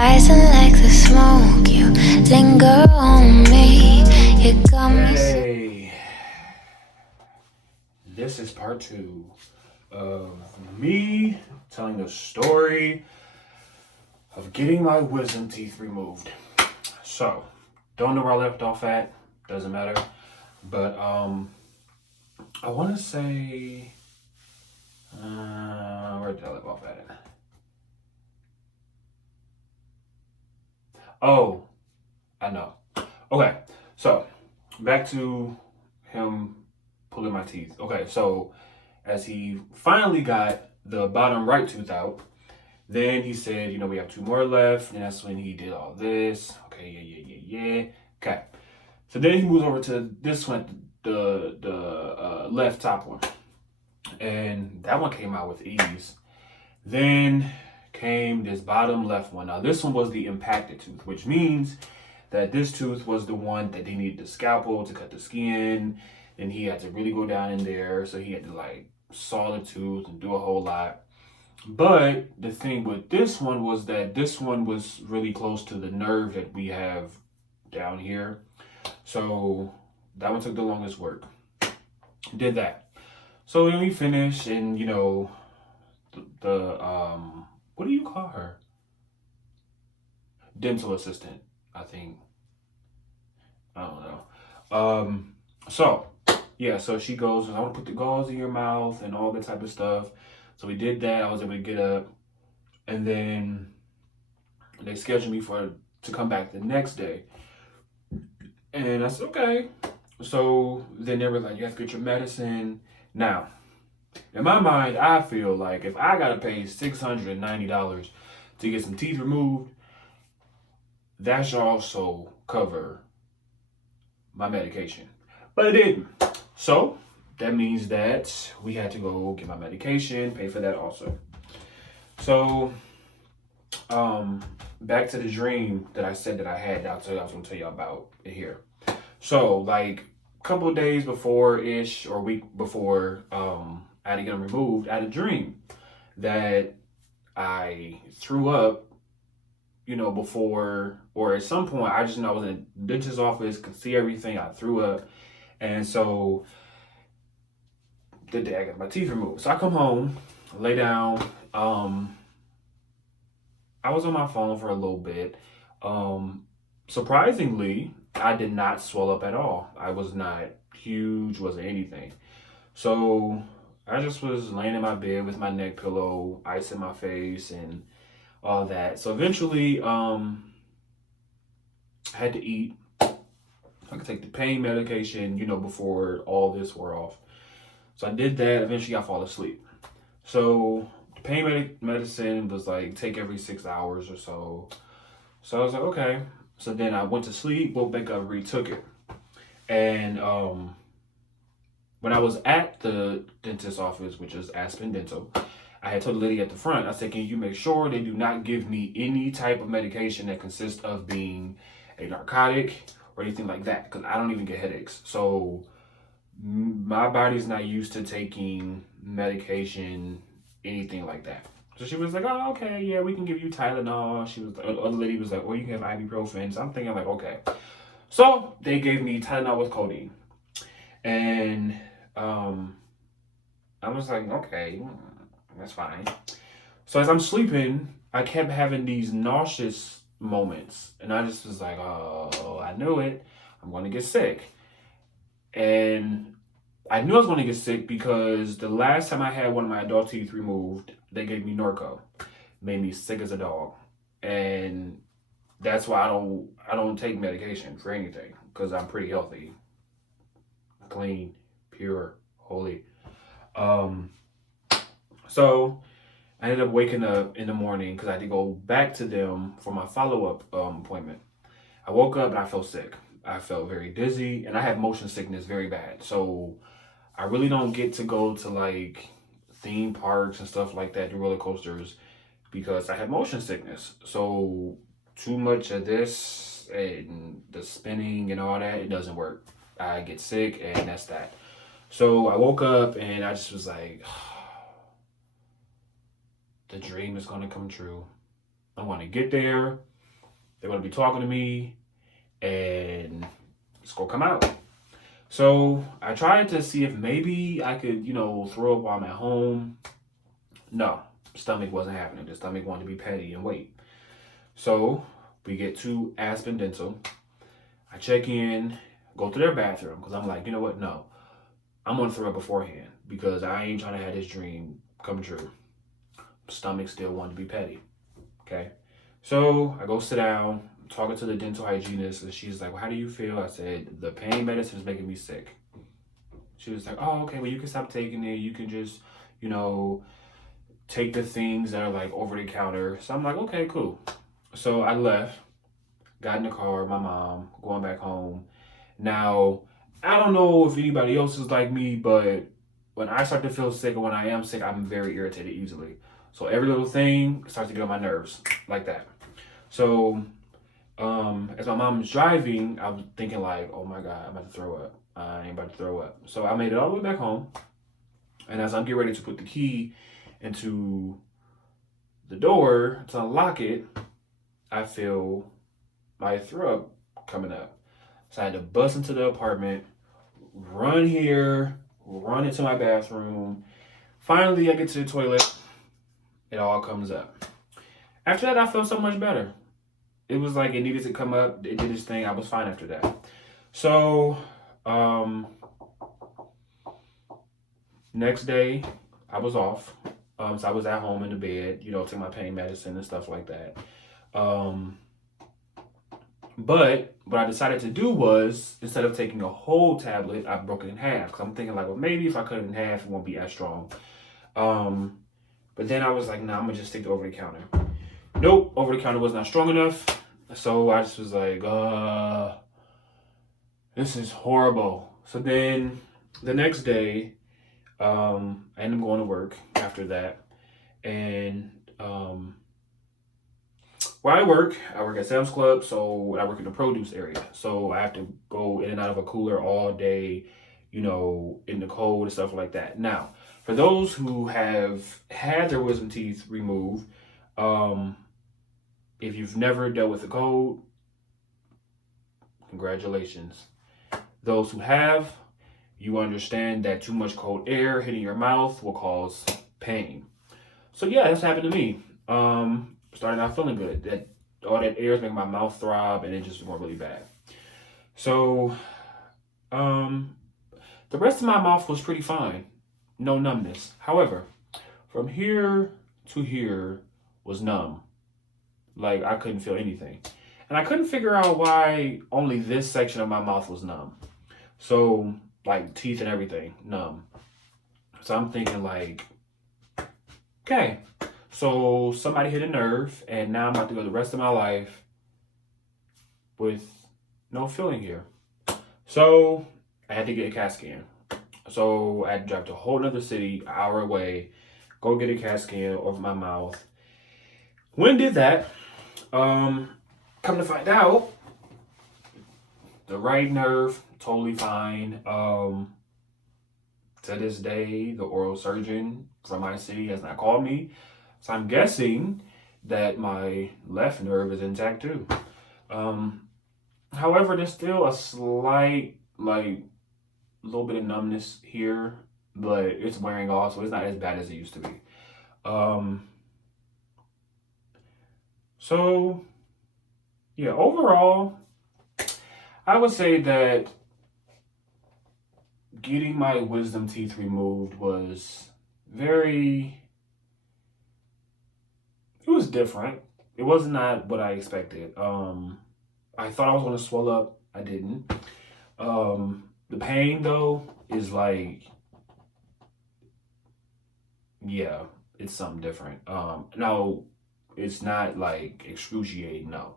Rising like the smoke, you linger on me. You got me. Hey, this is part two of me telling the story of getting my wisdom teeth removed. So, don't know where I left off at, doesn't matter. But I want to say, where did I leave off at? Oh, I know. Okay, so back to him pulling my teeth. Okay, so as he finally got the bottom right tooth out, then he said, we have two more left, and that's when he did all this. Okay, yeah. Okay, so then he moves over to this one, the left top one, and that one came out with ease. Then came this bottom left one. Now this one was the impacted tooth, which means that this tooth was the one that they needed the scalpel to cut the skin. And he had to really go down in there. So he had to like saw the tooth and do a whole lot. But the thing with this one was that this one was really close to the nerve that we have down here. So that one took the longest work. Did that. So then we finished and the what do you call her? Dental assistant, I think. I don't know. So yeah, so she goes, I want to put the gauze in your mouth and all that type of stuff. So we did that. I was able to get up, and then they scheduled me to come back the next day. And I said, okay. So then they were like, you have to get your medicine. Now, in my mind, I feel like if I gotta pay $690 to get some teeth removed, that should also cover my medication. But it didn't. So that means that we had to go get my medication, pay for that also. So back to the dream that I said that I had, I was gonna tell you about it here. So like a couple of days before ish or a week before I had to get them removed, I had a dream that I threw up, before or at some point I just know I was in the dentist's office, could see everything, I threw up. And so the day I got my teeth removed. So I come home, lay down. I was on my phone for a little bit. Surprisingly, I did not swell up at all. I was not huge, wasn't anything. So I just was laying in my bed with my neck pillow, ice in my face, and all that. So eventually, I had to eat. I could take the pain medication, before all this wore off. So I did that. Eventually, I fall asleep. So the pain medicine was like take every 6 hours or so. So I was like, okay. So then I went to sleep, woke back up, retook it. And when I was at the dentist's office, which is Aspen Dental, I had told the lady at the front, I said, can you make sure they do not give me any type of medication that consists of being a narcotic or anything like that? Because I don't even get headaches. So my body's not used to taking medication, anything like that. So she was like, oh, okay, yeah, we can give you Tylenol. She was, the other lady was like, well, you can have ibuprofen. So I'm thinking like, okay. So they gave me Tylenol with codeine. And I was like, okay, that's fine. So as I'm sleeping, I kept having these nauseous moments. And I just was like, oh, I knew it. I'm going to get sick. And I knew I was going to get sick because the last time I had one of my adult teeth removed, they gave me Norco. Made me sick as a dog. And that's why I don't take medication for anything because I'm pretty healthy, clean, pure, holy. So I ended up waking up in the morning because I had to go back to them for my follow-up appointment. I woke up and I felt sick. I felt very dizzy and I had motion sickness very bad. So I really don't get to go to like theme parks and stuff like that, the roller coasters, because I have motion sickness. So too much of this and the spinning and all that, it doesn't work. I get sick and that's that. So I woke up and I just was like, the dream is going to come true. I want to get there. They're gonna be talking to me, and it's gonna come out. So I tried to see if maybe I could, throw up while I'm at home. No, stomach wasn't happening. The stomach wanted to be petty and wait. So we get to Aspen Dental. I check in, go to their bathroom because I'm like, you know what? No, I'm gonna throw up beforehand because I ain't trying to have this dream come true. Stomach still wanted to be petty. Okay. So I go sit down, talking to the dental hygienist, and she's like, well, how do you feel? I said, the pain medicine is making me sick. She was like, oh, okay, well, you can stop taking it. You can just, you know, take the things that are like over the counter. So I'm like, okay, cool. So I left, got in the car, my mom, going back home. Now, I don't know if anybody else is like me, but when I start to feel sick or when I am sick, I'm very irritated easily. So every little thing starts to get on my nerves like that. So as my mom was driving, I was thinking like, oh my God, I'm about to throw up. I ain't about to throw up. So I made it all the way back home. And as I'm getting ready to put the key into the door to unlock it, I feel my throat coming up. So I had to bust into the apartment, run here, run into my bathroom. Finally, I get to the toilet. It all comes up. After that, I felt so much better. It was like it needed to come up. It did its thing. I was fine after that. So, next day, I was off. So I was at home in the bed, took my pain medicine and stuff like that. But what I decided to do was, instead of taking a whole tablet, I broke it in half. Because I'm thinking like, well, maybe if I cut it in half, it won't be as strong. But then I was like, nah, I'm going to just stick to over-the-counter. Nope, over-the-counter was not strong enough. So I just was like, this is horrible. So then the next day, I ended up going to work after that. And where I work at Sam's Club, so I work in the produce area. So I have to go in and out of a cooler all day, in the cold and stuff like that. Now, for those who have had their wisdom teeth removed, if you've never dealt with the cold, congratulations. Those who have, you understand that too much cold air hitting your mouth will cause pain. So yeah, that's happened to me. Started not feeling good. That all that air is making my mouth throb, and it just went really bad. So, the rest of my mouth was pretty fine, no numbness. However, from here to here was numb. Like I couldn't feel anything, and I couldn't figure out why only this section of my mouth was numb. So, like teeth and everything, numb. So I'm thinking like, okay. So somebody hit a nerve, and now I'm about to go the rest of my life with no feeling here. So I had to get a CAT scan. So I had to drive to a whole other city, an hour away, go get a CAT scan over my mouth. When did that? Come to find out, the right nerve, totally fine. To this day, the oral surgeon from my city has not called me. So I'm guessing that my left nerve is intact too. However, there's still a slight, little bit of numbness here, but it's wearing off, so it's not as bad as it used to be. So, yeah, overall, I would say that getting my wisdom teeth removed was it was different. It was not what I expected. I thought I was going to swell up. I didn't. The pain, though, is like, yeah, it's something different. No, it's not like excruciating, no.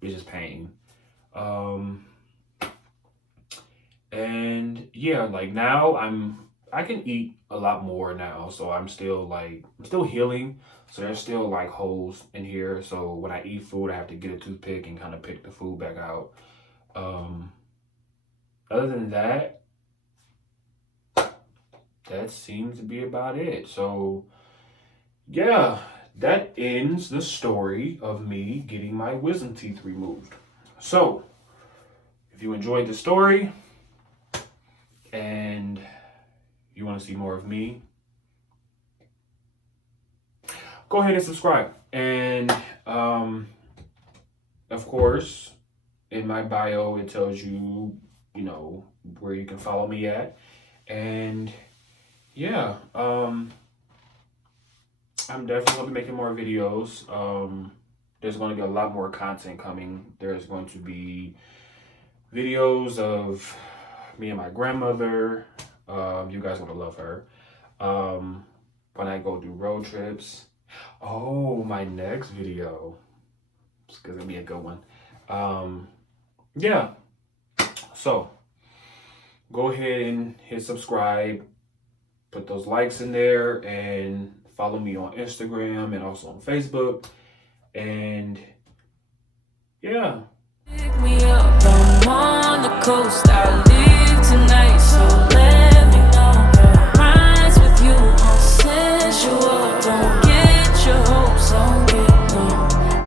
It's just pain. And yeah, like now I can eat a lot more now, so I'm still healing. So there's still like holes in here. So when I eat food, I have to get a toothpick and kind of pick the food back out. Other than that, that seems to be about it. So yeah, that ends the story of me getting my wisdom teeth removed. So, if you enjoyed the story and you want to see more of me, go ahead and subscribe. And of course, in my bio, it tells you, you know, where you can follow me at. And yeah, I'm definitely going to be making more videos. There's going to be a lot more content coming. There's going to be videos of me and my grandmother. You guys going to love her. When I go do road trips. Oh, my next video. It's going to be a good one. Yeah. So, go ahead and hit subscribe. Put those likes in there and follow me on Instagram and also on Facebook. And yeah. Pick me up, I'm on the coast.